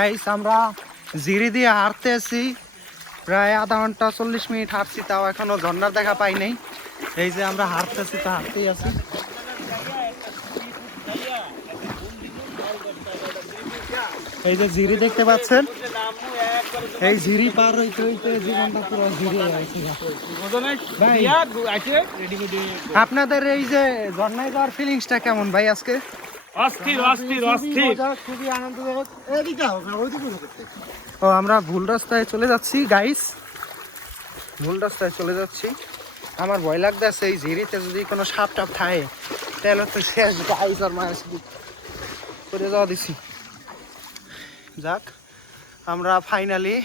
Guys আমরা জিরি দিয়ে হাঁটতে আছি, প্রায় আধা ঘন্টা 40 মিনিট হাঁটছি, তাও এখনো ঝর্ণার দেখা পাই নাই। এই যে আমরা হাঁটতেছি, তো হাঁটতেই আছি। এই যে জিরি দেখতে পাচ্ছেন, এই জিরি পার হইতে হইতে জীবনটা পুরো জিরি হয়ে গেছে। আপনাদের এই যে ঝর্ণায় যাওয়ার ফিলিংসটা কেমন ভাই আজকে? অস্থির অস্থির অস্থির, খুবই আনন্দদায়ক। ও আমরা ভুল রাস্তায় চলে যাচ্ছি গাইস, ভুল রাস্তায় চলে যাচ্ছি। আমার ভয় লাগতেছে এই ঝিরিতে যদি কোনো সাপ টাপ থাকে তাহলে তো শেষ গাইস। আর মায়ের করে যাওয়া দিছি। যাক, আমরা ফাইনালি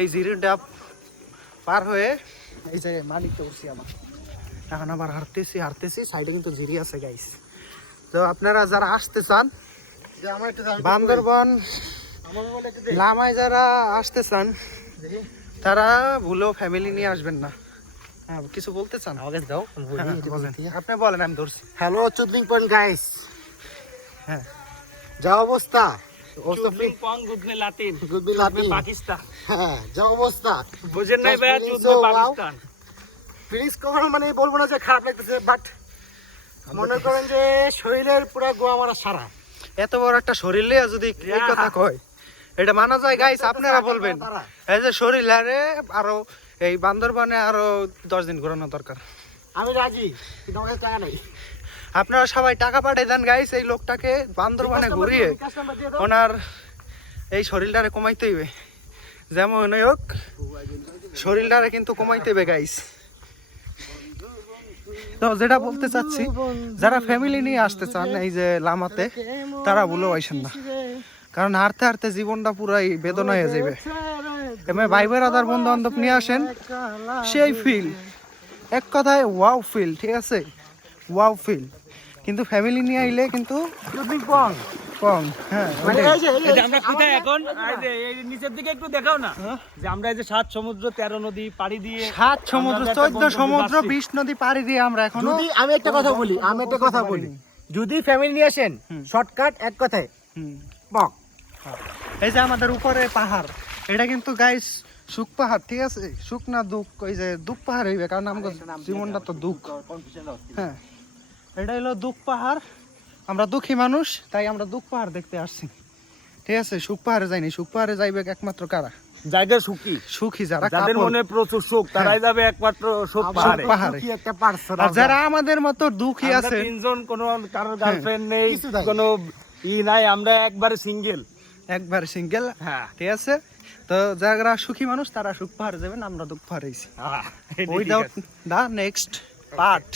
এই ঝিরিটা পার হয়ে এই যে মালিকটা উঠছি। আমার এখন আবার হাঁটতেছি সাইডে কিন্তু ঝিরি আছে গাইস। তো আপনারা যারা আসতে চান বান্দরবন লামায়, যারা আসতে চান তারা ভুলেও ফ্যামিলি নিয়ে আসবেন না। হ্যাঁ, কিছু বলতে চান? আপনি বলেন, আমি ধরছি। হ্যালো চুদলিং পয়েন্ট গাইস, হ্যাঁ, যা অবস্থা লাতিন গুডবি লাতিন পাকিস্তান, হ্যাঁ যা অবস্থা বুঝেন নাই ভাই, So, পাকিস্তান। ফিলিংস কখনো মানে বলবো না যে খারাপ লাগতেছে, বাট মনে করেন যে শরীরের পুরো গোয়া মারা সারা। এত বড় একটা শরীর লিয়ে যদি এই কথা কয়, এটা মানা যায় গাইস? আপনারা বলবেন এই যে শরীর আরে আরো এই বান্দরবানে আরো 10 দিন ঘোরানো দরকার। আমি রাজি, কিন্তু আমার কাছে টাকা নাই। আপনারা সবাই টাকা পাঠিয়ে দেন গাইস, এই লোকটাকে বান্দরবানে ঘুরিয়ে ওনার এই শরীরটারে কমাইতে হইবে। যেমন হোক শরীরটারে কিন্তু কমাইতে হইবে গাইস। তো যেটা বলতে চাচ্ছি, যারা ফ্যামিলি নিয়ে আসতে চান এই যে লামাতে, তারা ভুলেও আইসেন না, কারণ হাঁটতে হাঁটতে জীবনটা পুরাই বেদনা হয়ে যাবে। এমনি ভাই বেড়াদার বন্ধু বান্ধব নিয়ে আসেন, সেই ফিল এক কথায় ওয়াও ফিল, ঠিক আছে? Wow feel. কিন্তু ফ্যামিলি নিয়ে আইলে কিন্তু কম। হ্যাঁ, মানে এই যে এই যে আমরা কোথায় এখন, এই যে এই নিচের দিকে একটু দেখাও না, যে আমরা এই যে 7 সমুদ্র 13 নদী পাড়ি দিয়ে, 7 সমুদ্র আমরা 14 একটা সমুদ্র গন্তব্যে 20 নদী পাড়ি দিয়ে আমরা এখনো। যদি আমি একটা কথা বলি, যদি ফ্যামিলি নিয়ে আসেন, শর্টকাট এক কথায় হুম। বক। এই যে আমাদের উপরে পাহাড়, এটা কিন্তু গাইস সুখ পাহাড়, ঠিক আছে? সুখ না দুঃখ, ওই যে দুঃখ পাহাড় হইবে, কারণ আমাদের জীবনটা তো দুঃখ। হ্যাঁ, এটা হলো দুঃখ পাহাড়। আমরা দুঃখী মানুষ, তাই আমরা দুঃখ পাহাড় দেখতে আসছি, ঠিক আছে? সুখ পাহাড়ে যাইনি। সুখ পাহাড়ে যাইবে একমাত্র কারা? জায়গা সুখী, সুখী যারা, যাদের couple, মনে প্রচুর সুখ, তারাই যাবে একমাত্র সুখ আমার পাহাড়ে। পাহাড়ে। কি একটা পার্সন, আর যারা আমাদের মতো দুঃখী আমরা আছে, তিনজন, কোনো কারোর গার্লফ্রেন্ড নেই, কিছু নাই। কোনো নাই, আমরা একবারে সিঙ্গেল। একবার সিঙ্গেল, হ্যাঁ, ঠিক আছে? তো যারা সুখী মানুষ তারা সুখ পাহাড়ে যাবেন, আমরা দুঃখ পাহাড়ে। হ্যাঁ, ওই দা নেক্সট পার্ট।